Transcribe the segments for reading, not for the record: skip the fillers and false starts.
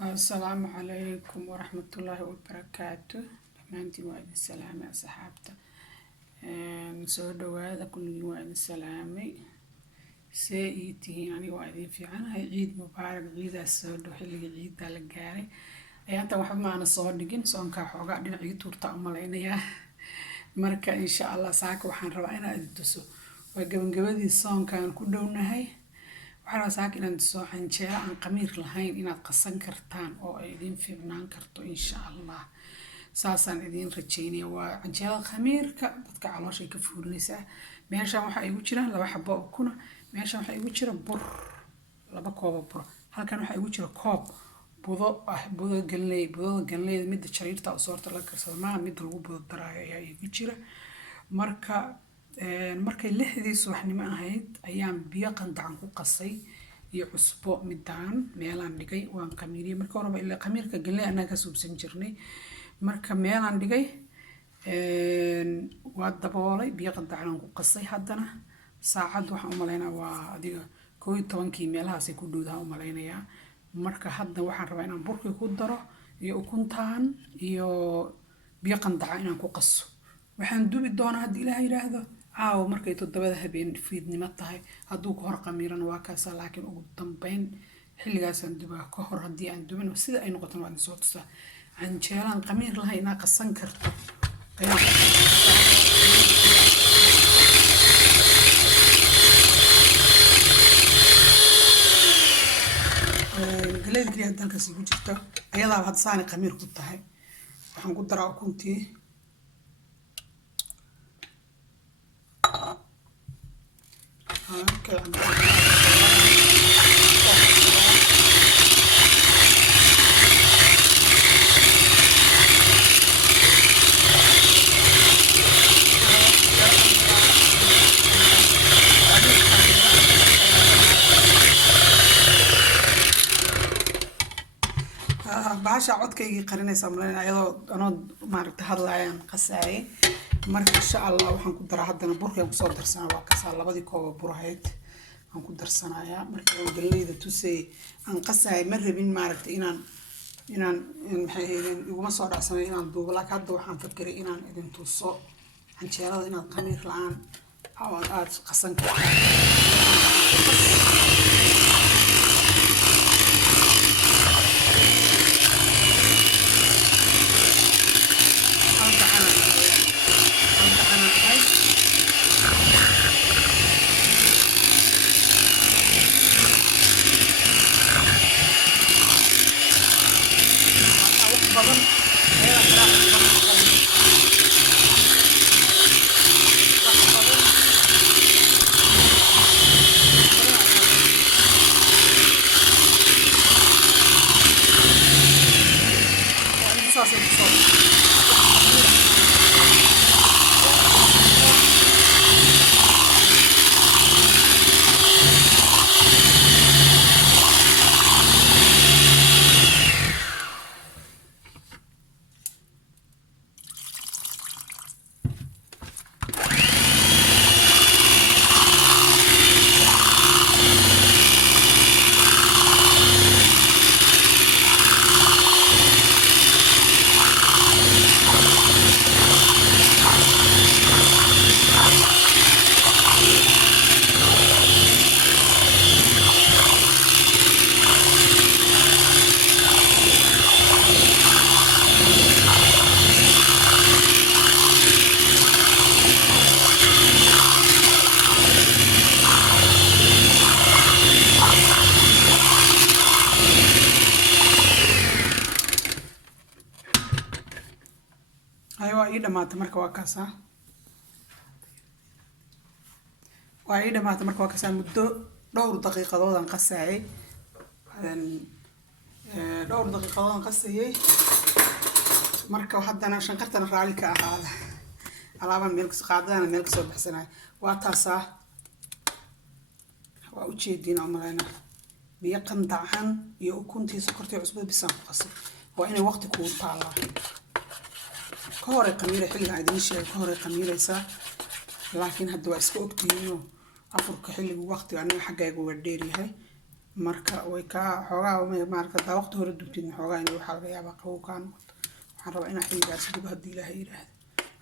السلام عليكم ورحمة الله وبركاته. دمانتي وعد السلام يا صحابته. سو دواada kulligii waa idin salaamay. see ii tihiin aniga waa idin fiicanahay. ciid mubaarak, ciidaas soo dhow, xilligii ciiddaa la gaaray. ayaantan waxba maana soo dhigin, soonkaa xoogaa dhinacii tuurtaa u malaynayaa. marka insha allah saaka waxaan rabaa inaan idin tuso. waa gabagabadii soonkaan ku dhownahay. waxaan rabaa saaka inaan tuso canjeero aan qamiir lahayn inaad qasan kartaan oo ay idin fiicnaan karto insha allah. saasaan idin rajeynaya. waa canjeerada khamiirka dadka calooshay ka fuulinaysaa. meeshaan waxaa igu jira 2 xabo oo kuna. meeshaan waxaa igu jira bur 2 koob oo bur. halkan waxaa igu jira koob budo ah, budada galneyda midda jariirta oo soorta la karsado maaha, midda lagu budo daraayo ayaa igu jira. markay 6dii subaxnimo ahayd ayaan biyo qandacan ku qasay iyo cusbo midaan meelaan dhigay waan qamiiriyay. marka horeba ilaa qamiirka galney annaga ka suubsan jirnay. marka meelaan dhigay waa daboolay, biyo qandacan ku qasay. haddana saacad waxaan u maleynayaa waa adiga 11kii meelahaasay ku dhowdaha u maleynayaa. marka hadda waxaan rabaa inaan burkii ku daro iyo ukuntaan iyo biyo qandacan inaan ku qaso. waxaan dubi doonaa haddii ilaahay yiraahdo caawa markay 7 habeen fiidnimo tahay. hadduu ka hor qamiirana waa kaasa, laakiin ugu dambeyn xilligaasaan dubaa. ka hor haddii aan dubin sida ay noqotona waan soo tusaa. canjeelaan qamiir lahayn inaad qasan karto galeed kaliya dalkaas igu jirto ayadaaba hadda saani qamiir ku tahay. waxaan ku daraa ukuntii bahasha codkaygii qarinaysa malaynaa ayadoo anoo maaragtay hadlaayaan qasaayay. marka insha allah waxaan ku daraa haddana burkii aan kusoo darsanaa. waa kasaa 2 koob oo bur ahayd aan ku darsanayaa. marka oo galneyda tusay aan qasaay ma rabin maaragtay inaan maxay ahaydeen iguma soo dhacsanay inaan duubo. laakiin hadda waxaan fakiray inaan idin tuso canjeerada inaad qamiir la-aan aad qasan karto. waa ii dhamaatay. marka waa kaasa muddo dhowr daqiiqadood aan qasayay. marka haddana shanqartana raali ka ahaada. alaabaan meel kasoo qaadana meel kasoo baxsanay. waa taasaa waa u jeediina umaleynaa biyo qandacan iyo ukuntii sokortii cusbada bisaan ku qasay. waa inay waqti kugu taalaa. ka hore qamiir xilliga idin sheegay ka hore qamiiraysaa. laakiin hadda waa iska ogtihiin afurka xilliga waqtiga aniga xaggayga waa dheer yahay. marka way ka xoogaa maarka waqti hore dubtid xoogaa inay waxa laga yaabaa qabow ka noqoto waxaan rabaa inaan xilligaas dib haddii ilaahay yiraahdo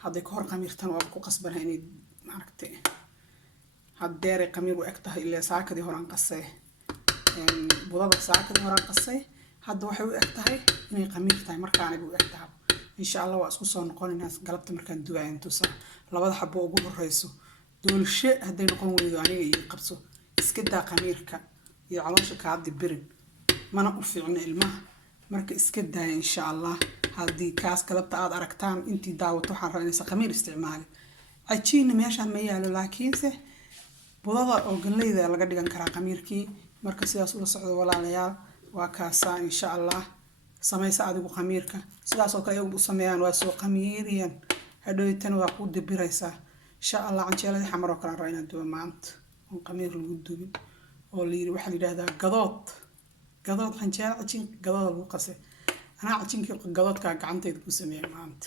hadday ka hor qamiirtan waa ku qasbanahay inay maaragtay haddeer qamiir u eg tahay ilaa saakadii horaan qasay budada saakadii horaan qasay hadda waxay u eg tahay inay qamiir tahay markaanay u eg tahay insha Allah waa isku soo noqonaynaa galabta markaan duwaayan tusa labada xabo ugu horeyso doolshe hadday noqon weydo aniga iyo qabso iska daa qamiirka iyo caloosha ka haddi birin mana u fiicna ilmaha marka iska daa insha Allah haddii kaas galabta aad aragtaan intii daawato waxaan rabaa inaysan qamiir isticmaali cajiina meeshaan ma yaalo laakiinse budada oo galeyda laga dhigan karaa qamiirkii marka sidaas ula socdo walaalayaal waa kaasa insha Allah samaysa adigu qamiirka sidaas oo kale ay u sameeyaan waa soo qamiiriyan hadhowtana waa ku dibiraysaa insha Allah canjeelada xamar oo kale aan rabaa duwa maanta oo qamiir lagu dubin oo liiri waxa la yiraahdaa gadood canjeelo cajin gadood lagu qasay ana cajinkii gadoodka gacantayda ku sameeyay maanta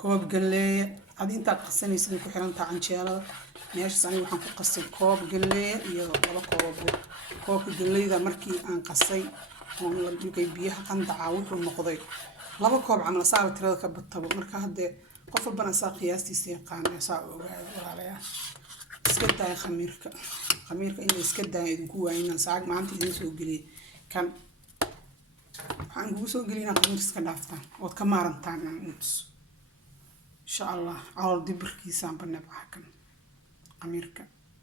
koob galeey ad inta qasanaysid ku xirantaa canjeelada meeshaas aniga waxaan ku qasay koob galeey iyo laba koob galeeyda markii aan qasay oo la dhigay biyaha qandaca wuxuu noqday laba koob camal saar tirada ka batabo marka hadde qof walbana saa qiyaastiisa yaqaan saa ogaado walaalayaal iska daa qamiirka in iska daa idinku waayna saag maanta idin soo geliyay kan waxaan ugu soo geliyay qamiir iska dhaaftaan oo ka maarantaan insha Allah cawal dibirkiisaan banabaa kan qamiirka